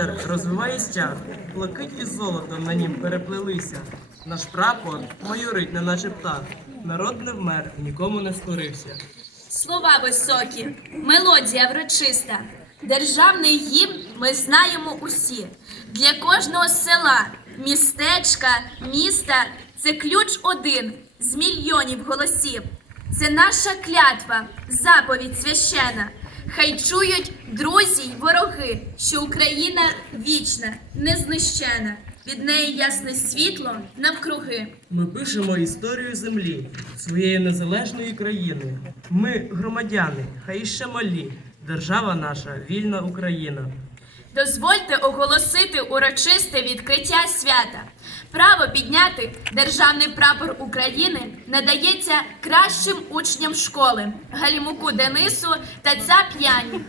вітер розвиває стяг, блакить і золотом на нім переплелися. Наш прапор майорить, неначе птах. Народ не вмер, нікому не скорився. Слова високі, мелодія врочиста. Державний гімн ми знаємо усі. Для кожного села, містечка, міста це ключ один з мільйонів голосів. Це наша клятва, заповідь священа. Хай чують друзі й вороги, що Україна вічна, незнищена. Від неї ясне світло навкруги. Ми пишемо історію землі, своєї незалежної країни. Ми громадяни, хай ще малі. Держава наша вільна Україна. Дозвольте оголосити урочисте відкриття свята. Право підняти державний прапор України надається кращим учням школи Галімуку Денису та Цап Яні.